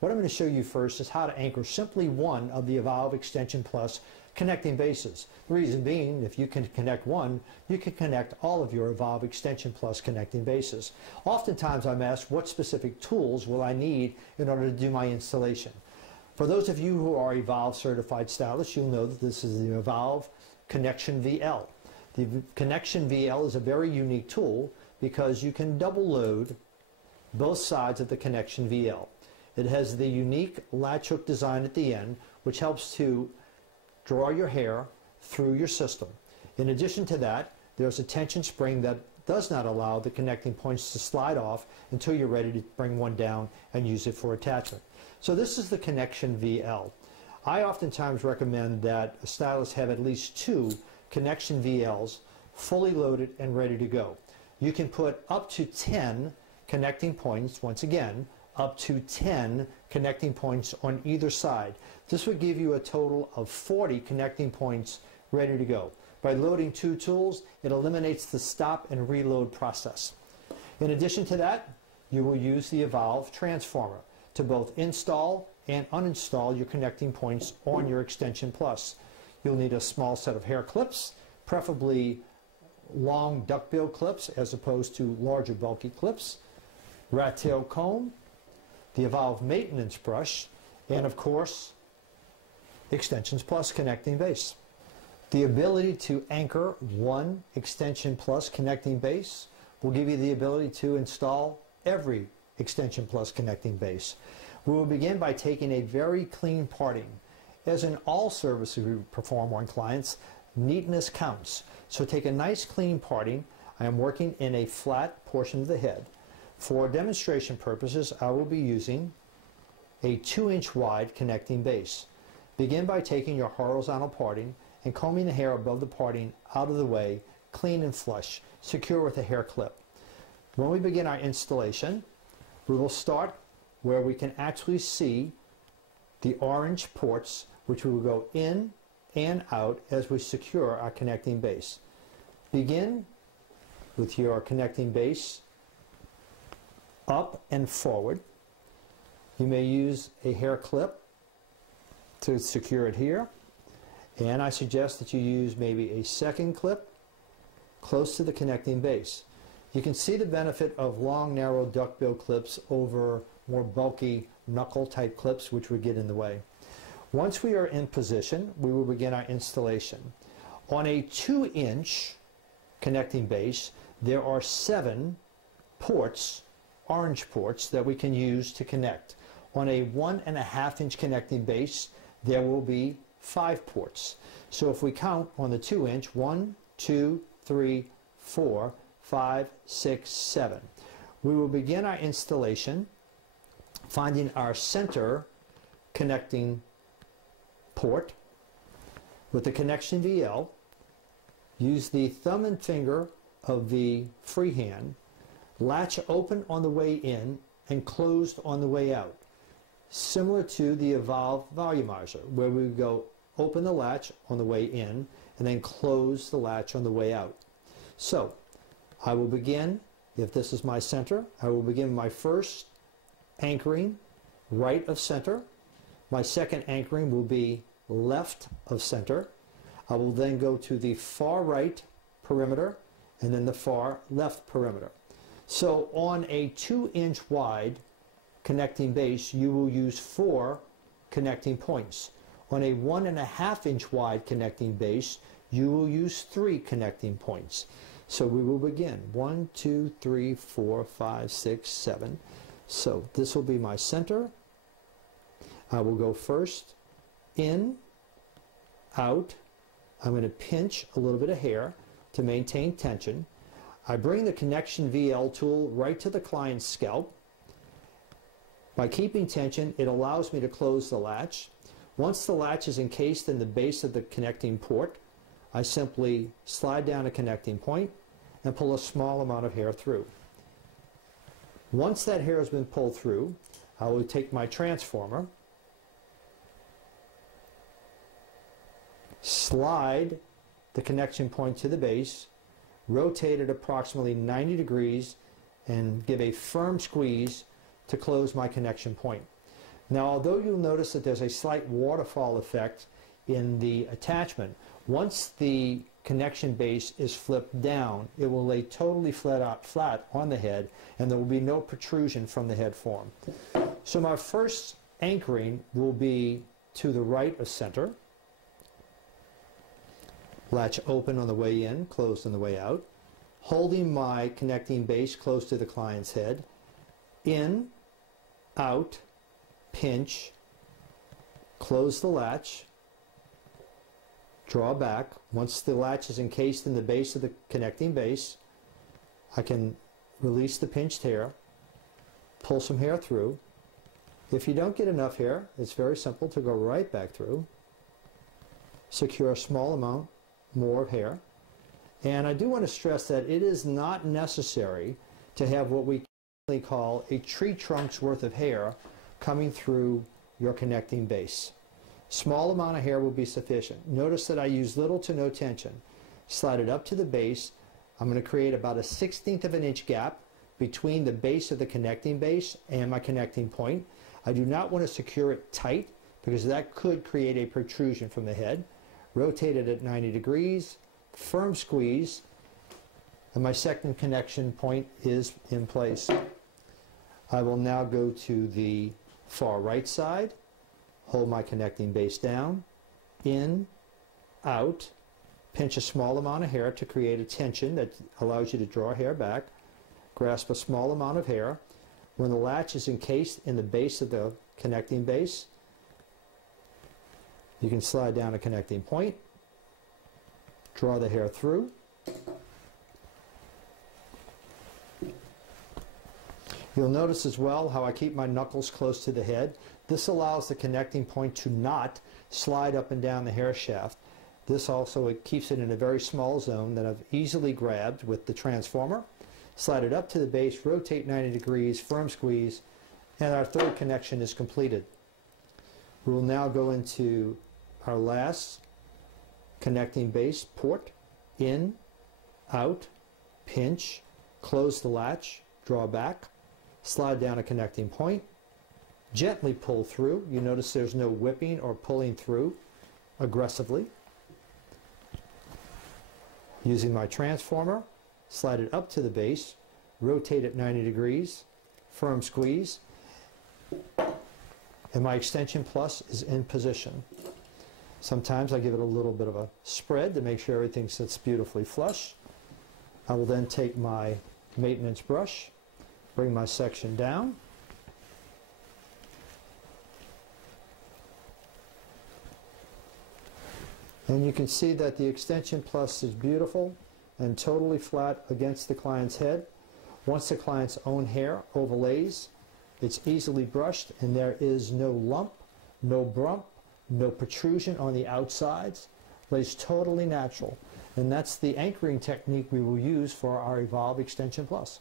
What I'm going to show you first is how to anchor simply one of the Evolve Extension Plus connecting bases. The reason being, if you can connect one, you can connect all of your Evolve Extension Plus connecting bases. Oftentimes I'm asked, what specific tools will I need in order to do my installation? For those of you who are Evolve certified stylists, you'll know that this is the Evolve Connection VL. The Connection VL is a very unique tool because you can double load both sides of the Connection VL. It has the unique latch hook design at the end, which helps to draw your hair through your system. In addition to that, there's a tension spring that does not allow the connecting points to slide off until you're ready to bring one down and use it for attachment. So this is the Connection VL. I oftentimes recommend that a stylist have at least 2 Connection VLs fully loaded and ready to go. You can put up to 10 connecting points, once again, up to 10 connecting points on either side. This would give you a total of 40 connecting points ready to go. By loading 2 tools, it eliminates the stop and reload process. In addition to that, you will use the Evolve transformer to both install and uninstall your connecting points on your Extension Plus. You'll need a small set of hair clips, preferably long duckbill clips as opposed to larger bulky clips, rat tail comb, the Evolve maintenance brush, and of course, Extensions Plus connecting base. The ability to anchor one Extension Plus connecting base will give you the ability to install every Extension Plus connecting base. We will begin by taking a very clean parting. As in all services we perform on clients, neatness counts. So take a nice clean parting. I am working in a flat portion of the head. For demonstration purposes, I will be using a 2-inch wide connecting base. Begin by taking your horizontal parting and combing the hair above the parting out of the way, clean and flush, secure with a hair clip. When we begin our installation, we will start where we can actually see the orange ports, which we will go in and out as we secure our connecting base. Begin with your connecting base up and forward. You may use a hair clip to secure it here, and I suggest that you use maybe a second clip close to the connecting base. You can see the benefit of long, narrow duckbill clips over more bulky knuckle type clips which would get in the way. Once we are in position, we will begin our installation. On a 2-inch connecting base, there are 7 ports, orange ports, that we can use to connect. On a 1.5-inch connecting base, there will be 5 ports. So if we count on the 2-inch, 1, 2, 3, 4, 5, 6, 7. We will begin our installation finding our center connecting port with the Connection VL. Use the thumb and finger of the free hand, latch open on the way in and closed on the way out, similar to the Evolve Volumizer, where we go open the latch on the way in and then close the latch on the way out. So I will begin, if this is my center, I will begin my first anchoring right of center. My second anchoring will be left of center. I will then go to the far right perimeter and then the far left perimeter. So on a 2-inch wide connecting base, you will use 4 connecting points. On a 1.5-inch wide connecting base, you will use 3 connecting points. So we will begin 1, 2, 3, 4, 5, 6, 7. So this will be my center. I will go first in, out. I'm going to pinch a little bit of hair to maintain tension. I bring the Connection VL tool right to the client's scalp. By keeping tension, it allows me to close the latch. Once the latch is encased in the base of the connecting port, I simply slide down a connecting point and pull a small amount of hair through. Once that hair has been pulled through, I will take my transformer, slide the connection point to the base, rotate it approximately 90 degrees, and give a firm squeeze to close my connection point. Now, although you'll notice that there's a slight waterfall effect in the attachment, once the connection base is flipped down, it will lay totally flat on the head, and there will be no protrusion from the head form. So my first anchoring will be to the right of center. Latch open on the way in, closed on the way out. Holding my connecting base close to the client's head. In, out, pinch, close the latch, draw back. Once the latch is encased in the base of the connecting base, I can release the pinched hair, pull some hair through. If you don't get enough hair, it's very simple to go right back through, secure a small amount more hair. And I do want to stress that it is not necessary to have what we call a tree trunk's worth of hair coming through your connecting base. Small amount of hair will be sufficient. Notice that I use little to no tension. Slide it up to the base. I'm going to create about a 1/16 of an inch gap between the base of the connecting base and my connecting point. I do not want to secure it tight because that could create a protrusion from the head. Rotate it at 90 degrees, firm squeeze, and my second connection point is in place. I will now go to the far right side, hold my connecting base down, in, out, pinch a small amount of hair to create a tension that allows you to draw hair back, grasp a small amount of hair. When the latch is encased in the base of the connecting base, you can slide down a connecting point, draw the hair through. You'll notice as well how I keep my knuckles close to the head. This allows the connecting point to not slide up and down the hair shaft. This also, it keeps it in a very small zone that I've easily grabbed with the transformer. Slide it up to the base, rotate 90 degrees, firm squeeze, and our third connection is completed. We will now go into our last connecting base port, in, out, pinch, close the latch, draw back, slide down a connecting point, gently pull through. You notice there's no whipping or pulling through aggressively. Using my transformer, slide it up to the base, rotate it 90 degrees, firm squeeze, and my extension plus is in position. Sometimes I give it a little bit of a spread to make sure everything sits beautifully flush. I will then take my maintenance brush, bring my section down, and you can see that the extension plus is beautiful and totally flat against the client's head. Once the client's own hair overlays, it's easily brushed and there is no lump, no bump, no protrusion on the outsides. Lays totally natural. And that's the anchoring technique we will use for our Evolve Extension Plus.